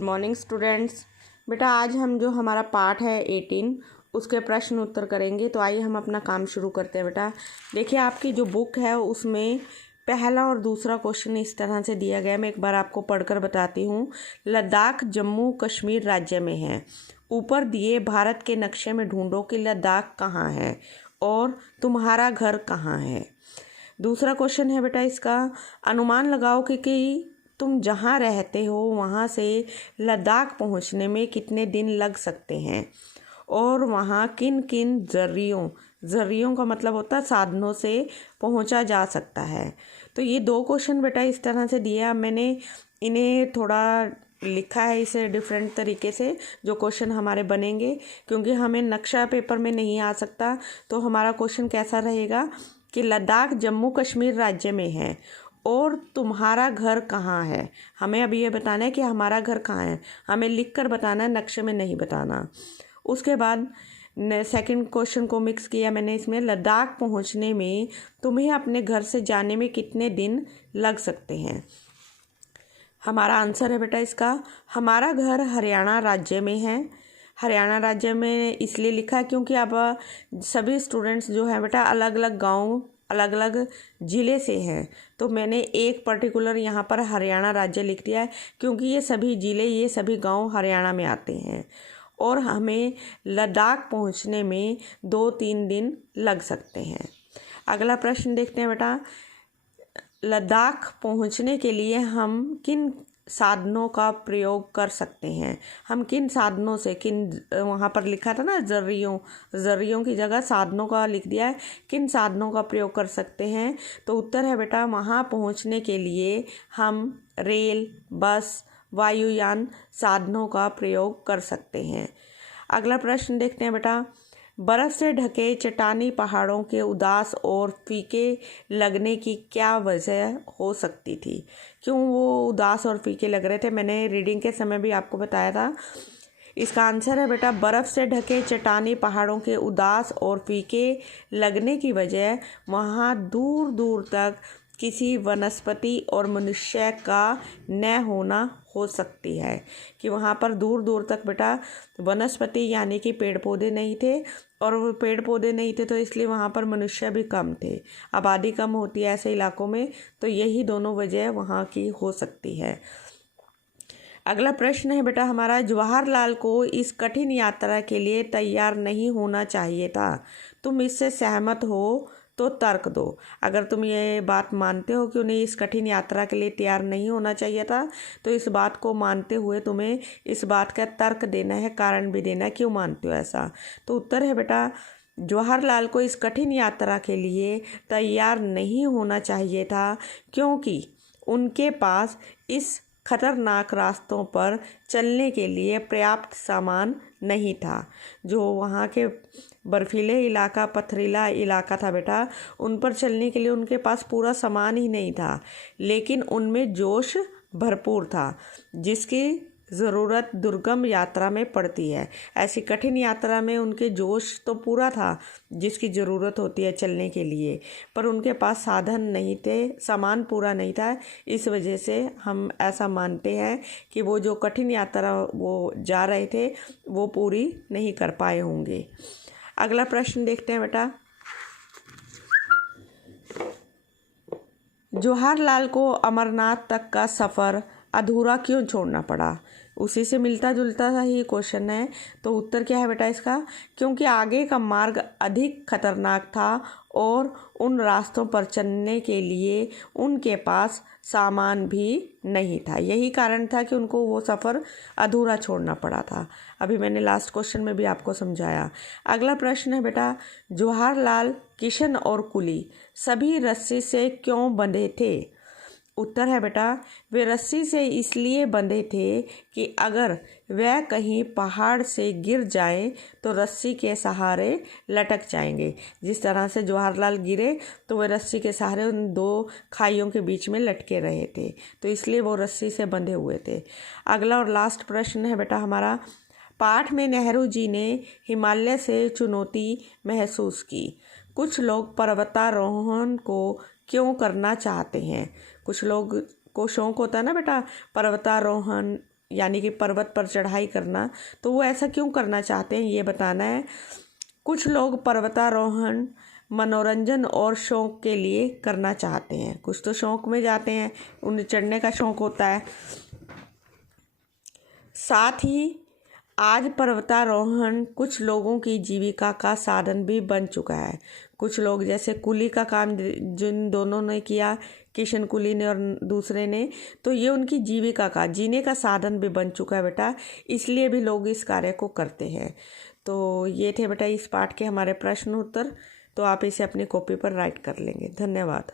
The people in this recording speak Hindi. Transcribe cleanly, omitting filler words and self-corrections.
Good morning students. बेटा आज हम जो हमारा पाठ है 18 उसके प्रश्न उत्तर करेंगे। तो आइए हम अपना काम शुरू करते हैं। बेटा देखिए आपकी जो बुक है उसमें पहला और दूसरा क्वेश्चन इस तरह से दिया गया है। मैं एक बार आपको पढ़कर बताती हूँ। लद्दाख जम्मू कश्मीर राज्य में है। ऊपर दिए भारत के नक्शे में ढूंढो कि लद्दाख कहाँ है और तुम्हारा घर कहाँ है। दूसरा क्वेश्चन है बेटा इसका, अनुमान लगाओ कि तुम जहाँ रहते हो वहाँ से लद्दाख पहुँचने में कितने दिन लग सकते हैं और वहाँ किन किन जरियों का मतलब होता है साधनों से पहुँचा जा सकता है। तो ये दो क्वेश्चन बेटा इस तरह से दिया। मैंने इन्हें थोड़ा लिखा है इसे डिफरेंट तरीके से जो क्वेश्चन हमारे बनेंगे, क्योंकि हमें नक्शा पेपर में नहीं आ सकता। तो हमारा क्वेश्चन कैसा रहेगा कि लद्दाख जम्मू कश्मीर राज्य में है और तुम्हारा घर कहाँ है। हमें अभी ये बताना है कि हमारा घर कहाँ है, हमें लिखकर बताना है, नक्शे में नहीं बताना। उसके बाद सेकंड क्वेश्चन को मिक्स किया मैंने इसमें, लद्दाख पहुँचने में तुम्हें अपने घर से जाने में कितने दिन लग सकते हैं। हमारा आंसर है बेटा इसका, हमारा घर हरियाणा राज्य में है। हरियाणा राज्य में इसलिए लिखा है क्योंकि अब सभी स्टूडेंट्स जो हैं बेटा अलग अलग गांव अलग अलग ज़िले से हैं। तो मैंने एक पर्टिकुलर यहाँ पर हरियाणा राज्य लिख दिया है क्योंकि ये सभी ज़िले ये सभी गांव हरियाणा में आते हैं और हमें लद्दाख पहुँचने में 2-3 दिन लग सकते हैं। अगला प्रश्न देखते हैं बेटा, लद्दाख पहुँचने के लिए हम किन साधनों का प्रयोग कर सकते हैं। हम किन साधनों से वहाँ पर लिखा था ना जरियों की जगह साधनों का लिख दिया है, किन साधनों का प्रयोग कर सकते हैं। तो उत्तर है बेटा, वहाँ पहुँचने के लिए हम रेल, बस, वायुयान साधनों का प्रयोग कर सकते हैं। अगला प्रश्न देखते हैं बेटा, बर्फ़ से ढके चट्टानी पहाड़ों के उदास और फीके लगने की क्या वजह हो सकती थी। क्यों वो उदास और फीके लग रहे थे, मैंने रीडिंग के समय भी आपको बताया था। इसका आंसर है बेटा, बर्फ़ से ढके चट्टानी पहाड़ों के उदास और फीके लगने की वजह वहाँ दूर दूर तक किसी वनस्पति और मनुष्य का न होना हो सकती है। कि वहाँ पर दूर दूर तक बेटा वनस्पति यानी कि पेड़ पौधे नहीं थे, और वो पेड़ पौधे नहीं थे तो इसलिए वहाँ पर मनुष्य भी कम थे, आबादी कम होती है ऐसे इलाकों में। तो यही दोनों वजह वहाँ की हो सकती है। अगला प्रश्न है बेटा हमारा, जवाहरलाल को इस कठिन यात्रा के लिए तैयार नहीं होना चाहिए था। तुम इससे सहमत हो तो तर्क दो। अगर तुम ये बात मानते हो कि उन्हें इस कठिन यात्रा के लिए तैयार नहीं होना चाहिए था तो इस बात को मानते हुए तुम्हें इस बात का तर्क देना है, कारण भी देना है क्यों मानते हो ऐसा। तो उत्तर है बेटा, जवाहरलाल को इस कठिन यात्रा के लिए तैयार नहीं होना चाहिए था क्योंकि उनके पास इस खतरनाक रास्तों पर चलने के लिए पर्याप्त सामान नहीं था। जो वहाँ के बर्फीले इलाका पथरीला इलाका था बेटा, उन पर चलने के लिए उनके पास पूरा सामान ही नहीं था, लेकिन उनमें जोश भरपूर था जिसकी ज़रूरत दुर्गम यात्रा में पड़ती है। ऐसी कठिन यात्रा में उनके जोश तो पूरा था जिसकी ज़रूरत होती है चलने के लिए, पर उनके पास साधन नहीं थे, सामान पूरा नहीं था। इस वजह से हम ऐसा मानते हैं कि वो जो कठिन यात्रा वो जा रहे थे वो पूरी नहीं कर पाए होंगे। अगला प्रश्न देखते हैं बेटा, जवाहरलाल को अमरनाथ तक का सफ़र अधूरा क्यों छोड़ना पड़ा। उसी से मिलता जुलता सा ही क्वेश्चन है। तो उत्तर क्या है बेटा इसका, क्योंकि आगे का मार्ग अधिक खतरनाक था और उन रास्तों पर चलने के लिए उनके पास सामान भी नहीं था। यही कारण था कि उनको वो सफ़र अधूरा छोड़ना पड़ा था। अभी मैंने लास्ट क्वेश्चन में भी आपको समझाया। अगला प्रश्न है बेटा, जवाहरलाल, किशन और कुली सभी रस्सी से क्यों बंधे थे। उत्तर है बेटा, वे रस्सी से इसलिए बंधे थे कि अगर वह कहीं पहाड़ से गिर जाए तो रस्सी के सहारे लटक जाएंगे। जिस तरह से जवाहरलाल गिरे तो वे रस्सी के सहारे उन दो खाइयों के बीच में लटके रहे थे, तो इसलिए वो रस्सी से बंधे हुए थे। अगला और लास्ट प्रश्न है बेटा हमारा, पाठ में नेहरू जी ने हिमालय से चुनौती महसूस की। कुछ लोग पर्वतारोहण को क्यों करना चाहते हैं। कुछ लोग को शौक होता है ना बेटा पर्वतारोहण यानी कि पर्वत पर चढ़ाई करना, तो वो ऐसा क्यों करना चाहते हैं ये बताना है। कुछ लोग पर्वतारोहण मनोरंजन और शौक के लिए करना चाहते हैं, कुछ तो शौक में जाते हैं, उन्हें चढ़ने का शौक होता है। साथ ही आज पर्वतारोहण कुछ लोगों की जीविका का साधन भी बन चुका है। कुछ लोग जैसे कुली का काम जिन दोनों ने किया, किशन कुली ने और दूसरे ने, तो ये उनकी जीविका का जीने का साधन भी बन चुका है बेटा, इसलिए भी लोग इस कार्य को करते हैं। तो ये थे बेटा इस पाठ के हमारे प्रश्न उत्तर। तो आप इसे अपनी कॉपी पर राइट कर लेंगे। धन्यवाद।